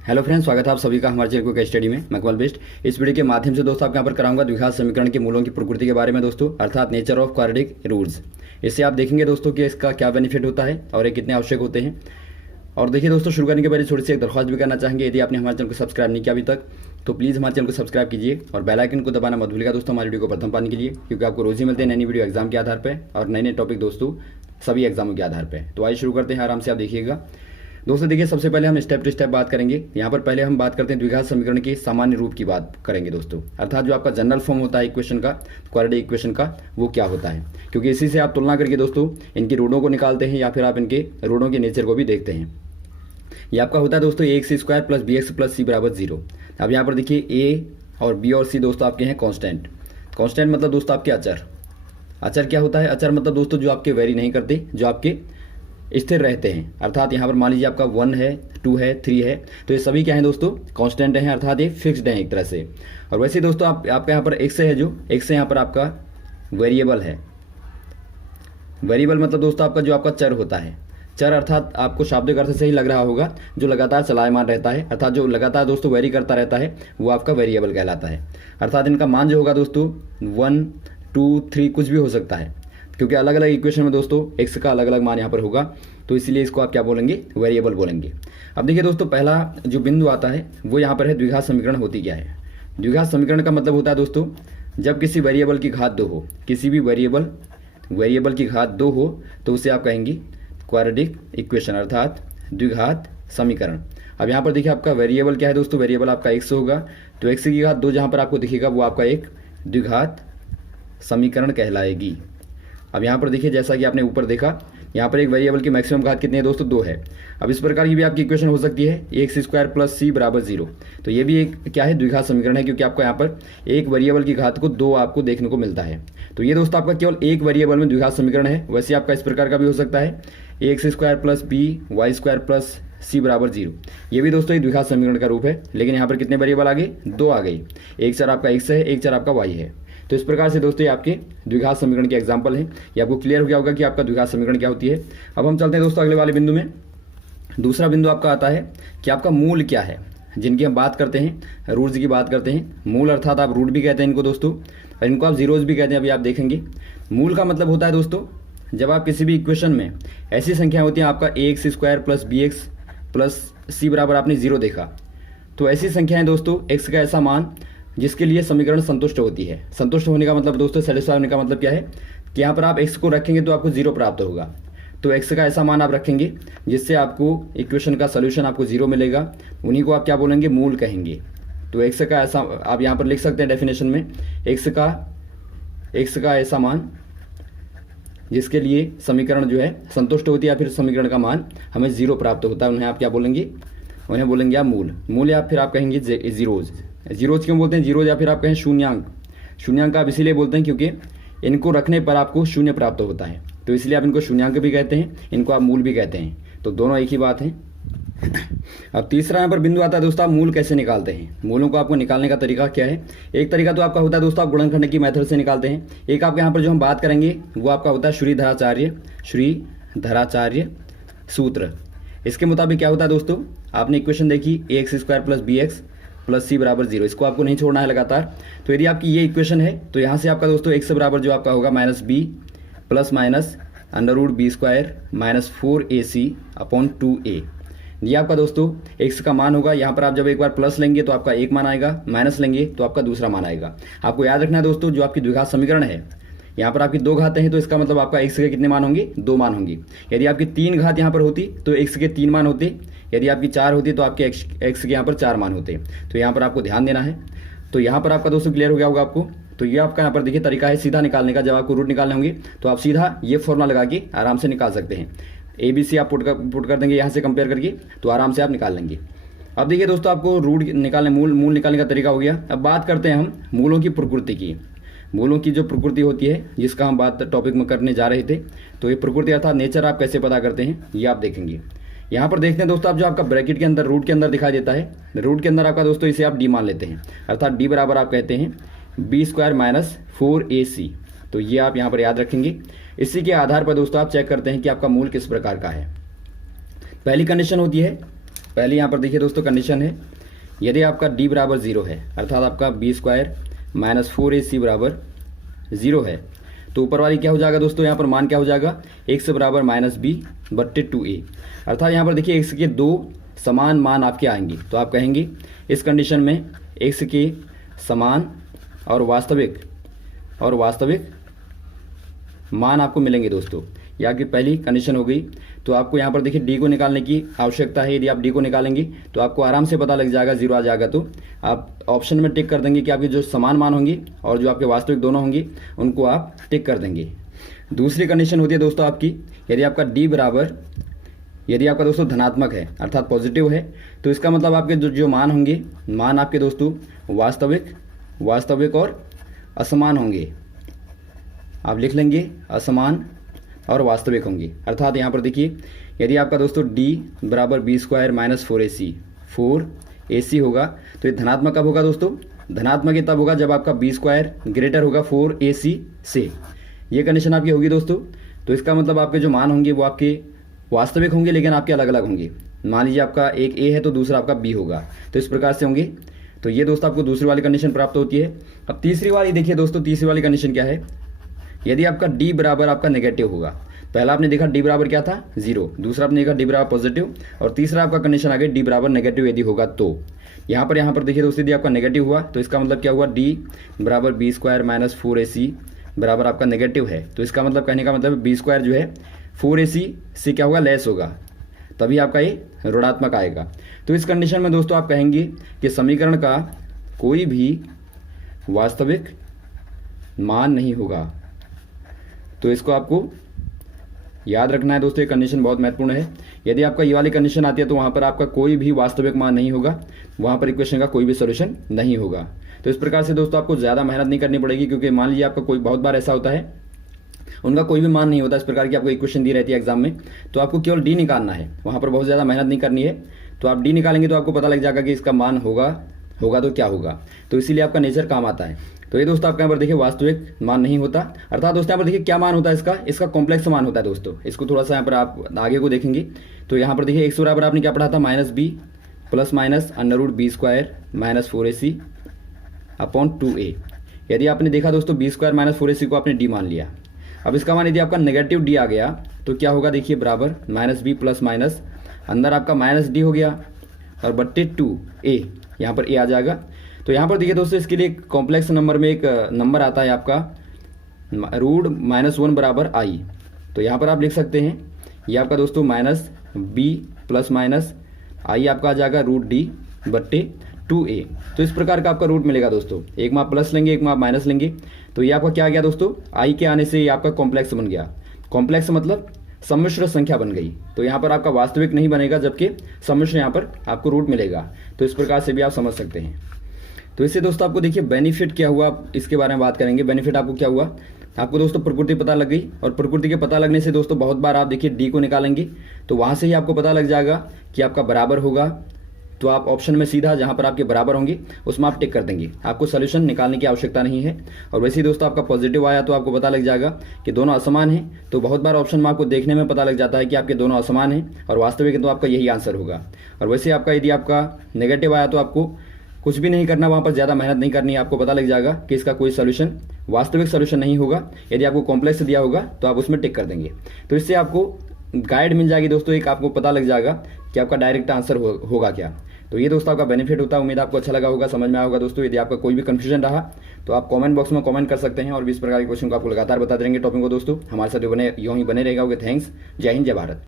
Hello friends, स्वागत है आप सभी का हमारे चैनल को स्टडी में। मैं कमल बेस्ट। इस वीडियो के माध्यम से दोस्तों आपको यहाँ पर कराऊंगा द्विघात समीकरण के मूलों की प्रकृति के बारे में दोस्तों, अर्थात नेचर ऑफ क्वाड्रेटिक रूल्स। इससे आप देखेंगे दोस्तों कि इसका क्या बेनिफिट होता है और ये कितने आवश्यक होते हैं। और देखिए दोस्तों, शुरू करने के पहले थोड़ी सी एक दरख्वास्त भी करना चाहेंगे। यदि आपने हमारे चैनल को सब्सक्राइब नहीं किया अभी तक तो प्लीज़ हमारे चैनल को सब्सक्राइब कीजिए और बेल आइकन को दबाना मत भूलिएगा दोस्तों, हमारी वीडियो को प्रथम पाने के लिए, क्योंकि आपको रोज ही मिलते हैं नई वीडियो एग्जाम के आधार पर और नए नए टॉपिक दोस्तों सभी एग्जामों के आधार पर। तो आइए शुरू करते हैं, आराम से आप देखिएगा दोस्तों। देखिए, सबसे पहले हम स्टेप टू स्टेप बात करेंगे। यहाँ पर पहले हम बात करते हैं द्विघात समीकरण के सामान्य रूप की बात करेंगे दोस्तों, अर्थात जो आपका जनरल फॉर्म होता है इक्वेशन का, क्वाड्रेटिक इक्वेशन का, वो क्या होता है, क्योंकि इसी से आप तुलना करके दोस्तों इनकी रूटों को निकालते हैं या फिर आप इनके रूटों के नेचर को भी देखते हैं। ये आपका होता है दोस्तों a x square plus b x plus c बराबर 0। अब यहाँ पर देखिए ए और बी और सी दोस्तों आपके हैं कॉन्स्टेंट। कॉन्स्टेंट मतलब दोस्तों आपके अचर। अचर क्या होता है? अचर मतलब दोस्तों जो आपके वेरी नहीं करते, जो आपके स्थिर रहते हैं। अर्थात यहाँ पर मान लीजिए आपका 1 है, 2 है, 3 है, तो ये सभी क्या है दोस्तों? कांस्टेंट हैं, अर्थात ये फिक्स्ड हैं एक तरह से। और वैसे दोस्तों आपका यहाँ पर एक्स है, जो एक्स यहाँ पर आपका वेरिएबल है। वेरिएबल मतलब दोस्तों आपका जो आपका चर होता है। चर अर्थात आपको शाब्दिक अर्थ से ही लग रहा होगा जो लगातार चलायमान रहता है, अर्थात जो लगातार दोस्तों वेरी करता रहता है वो आपका वेरिएबल कहलाता है। अर्थात इनका मान जो होगा दोस्तों 1, 2, 3 कुछ भी हो सकता है, क्योंकि अलग अलग इक्वेशन में दोस्तों एक्स का अलग अलग मान यहाँ पर होगा, तो इसलिए इसको आप क्या बोलेंगे? वेरिएबल बोलेंगे। अब देखिए दोस्तों, पहला जो बिंदु आता है वो यहाँ पर है द्विघात समीकरण होती क्या है। द्विघात समीकरण का मतलब होता है दोस्तों जब किसी वेरिएबल की घात 2 हो, किसी भी वेरिएबल की घात 2 हो तो उसे आप कहेंगे क्वाड्रेटिक इक्वेशन, अर्थात द्विघात समीकरण। अब यहाँ पर देखिए आपका वेरिएबल क्या है दोस्तों? वेरिएबल आपका एक्स होगा, तो एक्स की घात 2 जहाँ पर आपको दिखेगा वो आपका एक द्विघात समीकरण कहलाएगी। अब यहाँ पर देखिए, जैसा कि आपने ऊपर देखा, यहाँ पर एक वेरिएबल की मैक्सिमम घात कितनी है दोस्तों? 2 है। अब इस प्रकार की भी आपकी इक्वेशन हो सकती है एक्स स्क्वायर प्लस सी बराबर 0। तो ये भी एक क्या है? द्विघात समीकरण है, क्योंकि आपको यहाँ पर एक वेरिएबल की घात को 2 आपको देखने को मिलता है। तो ये दोस्तों आपका केवल एक वेरिएबल में द्विघात समीकरण है। वैसे आपका इस प्रकार का भी हो सकता है x square plus b y square plus c बराबर 0। ये भी दोस्तों एक द्विघात समीकरण का रूप है, लेकिन यहाँ पर कितने वेरिएबल आ गए? 2 आ गई। एक चर आपका एक्स है, एक चर आपका वाई है। तो इस प्रकार से दोस्तों ये आपके द्विघात समीकरण के एग्जाम्पल हैं। ये आपको क्लियर हो गया होगा कि आपका द्विघात समीकरण क्या होती है। अब हम चलते हैं दोस्तों अगले वाले बिंदु में। दूसरा बिंदु आपका आता है कि आपका मूल क्या है, जिनकी हम बात करते हैं, रूट्स की बात करते हैं। मूल अर्थात आप रूट भी कहते हैं इनको दोस्तों, और इनको आप जीरोज भी कहते हैं, अभी आप देखेंगे। मूल का मतलब होता है दोस्तों जब आप किसी भी इक्वेशन में ऐसी संख्या होती है, आपका a x square plus b x plus c बराबर आपने 0 देखा, तो ऐसी संख्याएं दोस्तों एक्स का ऐसा मान जिसके लिए समीकरण संतुष्ट होती है। संतुष्ट होने का मतलब दोस्तों, सेटिस्फाई होने का मतलब क्या है कि यहाँ पर आप x को रखेंगे तो आपको 0 प्राप्त होगा। तो x का ऐसा मान आप रखेंगे जिससे आपको इक्वेशन का सोल्यूशन आपको 0 मिलेगा, उन्हीं को आप क्या बोलेंगे? मूल कहेंगे। तो x का ऐसा आप यहाँ पर लिख सकते हैं डेफिनेशन में, x का ऐसा मान जिसके लिए समीकरण जो है संतुष्ट होती है या फिर समीकरण का मान हमें 0 प्राप्त होता है, उन्हें आप क्या बोलेंगे? उन्हें बोलेंगे आप मूल, या फिर आप कहेंगे जीरोज। जीरोज क्यों बोलते हैं? जीरोज या फिर आप कहें शून्यांक। शून्यांक आप इसीलिए बोलते हैं क्योंकि इनको रखने पर आपको शून्य प्राप्त होता है, तो इसलिए आप इनको शून्यांक भी कहते हैं, इनको आप मूल भी कहते हैं। तो दोनों एक ही बात है। अब तीसरा यहाँ पर बिंदु आता है दोस्तों, आप मूल कैसे निकालते हैं? मूलों को आपको निकालने का तरीका क्या है? एक तरीका तो आपका होता है दोस्तों आप गुणनखंड की मेथड से निकालते हैं। एक आपके यहाँ पर जो हम बात करेंगे वो आपका होता है श्रीधराचार्य सूत्र। इसके मुताबिक क्या होता है दोस्तों, आपने इक्वेशन देखी a x square plus b x plus c बराबर 0, इसको आपको नहीं छोड़ना है लगातार। तो यदि आपकी ये इक्वेशन है तो यहाँ से आपका दोस्तों एक्स बराबर जो आपका होगा minus b plus minus under root b square minus 4ac upon 2a। ये आपका दोस्तों एक्स का मान होगा। यहाँ पर आप जब एक बार प्लस लेंगे तो आपका एक मान आएगा, माइनस लेंगे तो आपका दूसरा मान आएगा। आपको याद रखना है दोस्तों, जो आपकी द्विघात समीकरण है, यहाँ पर आपकी 2 घातें हैं, तो इसका मतलब आपका एक्स के कितने मान होंगे? 2 मान होंगे। यदि आपकी 3 घात यहाँ पर होती तो एक्स के 3 मान होते, यदि आपकी 4 होती तो आपके एक्स के यहाँ पर 4 मान होते। तो यहाँ पर आपको ध्यान देना है। तो यहाँ पर आपका दोस्तों क्लियर हो गया होगा आपको। तो ये आपका यहाँ पर देखिए तरीका है सीधा निकालने का। जब आपको रूट निकालने होंगे तो आप सीधा ये फॉर्मूला लगा के आराम से निकाल सकते हैं। ABC आप पुट कर देंगे यहाँ से कंपेयर करके, तो आराम से आप निकाल लेंगे। अब देखिए दोस्तों, आपको रूट निकालने मूल निकालने का तरीका हो गया। अब बात करते हैं हम मूलों की प्रकृति की। मूलों की जो प्रकृति होती है, जिसका हम बात टॉपिक में करने जा रहे थे, तो ये प्रकृति अर्थात नेचर आप कैसे पता करते हैं ये आप देखेंगे। यहाँ पर देखते हैं दोस्तों, आप जो आपका ब्रैकेट के अंदर रूट के अंदर दिखाई देता है, रूट के अंदर आपका दोस्तों इसे आप डी मान लेते हैं, अर्थात डी बराबर आप कहते हैं बी स्क्वायर माइनस 4ac। तो ये आप यहाँ पर याद रखेंगे। इसी के आधार पर दोस्तों आप चेक करते हैं कि आपका मूल किस प्रकार का है। पहली कंडीशन होती है पहले यहाँ पर देखिए दोस्तों कंडीशन है, यदि आपका डी बराबर 0 है अर्थात आपका बी स्क्वायर माइनस 4ac बराबर 0 है, तो ऊपर वाली क्या हो जाएगा दोस्तों, यहाँ पर मान क्या हो जाएगा, x बराबर माइनस बी बट्टे 2a। अर्थात यहाँ पर देखिए x के दो समान मान आपके आएंगे, तो आप कहेंगे इस कंडीशन में x के समान और वास्तविक मान आपको मिलेंगे दोस्तों। ये आपकी पहली कंडीशन हो गई। तो आपको यहाँ पर देखिए डी को निकालने की आवश्यकता है। यदि आप डी को निकालेंगे तो आपको आराम से पता लग जाएगा, 0 आ जाएगा। तो आप ऑप्शन में टिक कर देंगे कि आपके जो समान मान होंगे और जो आपके वास्तविक दोनों होंगे उनको आप टिक कर देंगे। दूसरी कंडीशन होती है दोस्तों आपकी, यदि आपका डी बराबर, यदि आपका दोस्तों धनात्मक है अर्थात पॉजिटिव है, तो इसका मतलब आपके जो मान होंगे, मान आपके दोस्तों वास्तविक और असमान होंगे। आप लिख लेंगे असमान और वास्तविक होंगे। अर्थात यहाँ पर देखिए यदि आपका दोस्तों d बराबर बी स्क्वायर माइनस 4ac होगा, तो ये धनात्मक कब होगा दोस्तों, धनात्मक ये तब होगा जब आपका बी स्क्वायर ग्रेटर होगा 4ac से। ये कंडीशन आपकी होगी दोस्तों। तो इसका मतलब आपके जो मान होंगे वो आपके वास्तविक होंगे, लेकिन आपके अलग अलग होंगे। मान लीजिए आपका एक a है तो दूसरा आपका b होगा, तो इस प्रकार से होंगे। तो ये दोस्तों आपको दूसरी वाली कंडीशन प्राप्त होती है। अब तीसरी वाली देखिए दोस्तों, तीसरी वाली कंडीशन क्या है, यदि आपका d बराबर आपका नेगेटिव होगा। पहला आपने देखा d बराबर क्या था 0, दूसरा आपने देखा d बराबर पॉजिटिव, और तीसरा आपका कंडीशन आ गई d बराबर नेगेटिव यदि होगा तो। यहाँ पर देखिए दोस्तों यदि आपका नेगेटिव हुआ तो इसका मतलब क्या हुआ, d बराबर बी स्क्वायर माइनस 4ac बराबर आपका नेगेटिव है। तो इसका मतलब कहने का मतलब बी स्क्वायर जो है 4ac से क्या होगा, लेस होगा, तभी आपका ये ऋणात्मक आएगा। तो इस कंडीशन में दोस्तों आप कहेंगे कि समीकरण का कोई भी वास्तविक मान नहीं होगा। तो इसको आपको याद रखना है दोस्तों, ये कंडीशन बहुत महत्वपूर्ण है। यदि आपका ये वाली कंडीशन आती है तो वहाँ पर आपका कोई भी वास्तविक मान नहीं होगा, वहाँ पर इक्वेशन का कोई भी सॉल्यूशन नहीं होगा। तो इस प्रकार से दोस्तों आपको ज़्यादा मेहनत नहीं करनी पड़ेगी, क्योंकि मान लीजिए आपका कोई बहुत बार ऐसा होता है उनका कोई भी मान नहीं होता, इस प्रकार की आपको इक्वेशन दी रहती है एग्जाम में, तो आपको केवल डी निकालना है, वहाँ पर बहुत ज़्यादा मेहनत नहीं करनी है। तो आप डी निकालेंगे तो आपको पता लग जाएगा कि इसका मान होगा तो क्या होगा। तो इसीलिए आपका नेचर काम आता है। तो ये दोस्तों आपके यहाँ पर देखिए वास्तविक मान नहीं होता, अर्थात दोस्तों यहाँ पर देखिए क्या मान होता है, इसका कॉम्प्लेक्स मान होता है दोस्तों। इसको थोड़ा सा यहाँ पर आप आगे को देखेंगे तो यहाँ पर देखिए x बराबर आपने क्या पढ़ा था, minus b plus minus under root b square minus 4ac upon 2a। यदि आपने देखा दोस्तों बी स्क्वायर माइनस 4ac को आपने डी मान लिया। अब इसका मान यदि आपका नेगेटिव डी आ गया तो क्या होगा, देखिए बराबर माइनस बी प्लस माइनस अंदर आपका माइनस डी हो गया और बट्टे 2a, यहाँ पर a आ जाएगा। तो यहाँ पर देखिए दोस्तों इसके लिए कॉम्प्लेक्स नंबर में एक नंबर आता है आपका रूट -1 बराबर i। तो यहाँ पर आप लिख सकते हैं ये आपका दोस्तों minus b plus minus i आपका आ जाएगा रूट d बट्टे 2a। तो इस प्रकार का आपका रूट मिलेगा दोस्तों, एक में आप प्लस लेंगे एक में आप माइनस लेंगे। तो ये आपका क्या आ गया दोस्तों, i के आने से ये आपका कॉम्प्लेक्स बन गया। कॉम्प्लेक्स मतलब सम्मिश्र संख्या बन गई। तो यहाँ पर आपका वास्तविक नहीं बनेगा, जबकि सम्मिश्र यहाँ पर आपको रूट मिलेगा। तो इस प्रकार से भी आप समझ सकते हैं। तो इससे दोस्तों आपको देखिए बेनिफिट क्या हुआ, इसके बारे में बात करेंगे। बेनिफिट आपको क्या हुआ, आपको दोस्तों प्रकृति पता लग गई, और प्रकृति के पता लगने से दोस्तों बहुत बार आप देखिए डी को निकालेंगे तो वहाँ से ही आपको पता लग जाएगा कि आपका बराबर होगा। तो आप ऑप्शन में सीधा जहाँ पर आपके बराबर होंगे उसमें आप टिक कर देंगे, आपको सोल्यूशन निकालने की आवश्यकता नहीं है। और वैसे ही दोस्तों आपका पॉजिटिव आया तो आपको पता लग जाएगा कि दोनों असमान हैं। तो बहुत बार ऑप्शन में आपको देखने में पता लग जाता है कि आपके दोनों असमान हैं और वास्तविक है, तो आपका यही आंसर होगा। और वैसे आपका यदि आपका नेगेटिव आया तो आपको कुछ भी नहीं करना, वहाँ पर ज़्यादा मेहनत नहीं करनी है, आपको पता लग जाएगा कि इसका कोई सोल्यूशन वास्तविक सोल्यूशन नहीं होगा। यदि आपको कॉम्प्लेक्स दिया होगा तो आप उसमें टिक कर देंगे। तो इससे आपको गाइड मिल जाएगी दोस्तों, एक आपको पता लग जाएगा कि आपका डायरेक्ट आंसर होगा क्या। तो ये दोस्तों आपका बेनिफिट होता है। उम्मीद आपको अच्छा लगा होगा, समझ में आया होगा दोस्तों। यदि आपका कोई भी कंफ्यूजन रहा तो आप कमेंट बॉक्स में कमेंट कर सकते हैं, और भी इस प्रकार के क्वेश्चन को आपको लगातार बताते रहेंगे टॉपिक को दोस्तों। हमारे साथ यूँ ही बने रहेगा। Okay, thanks. जय हिंद, जय भारत।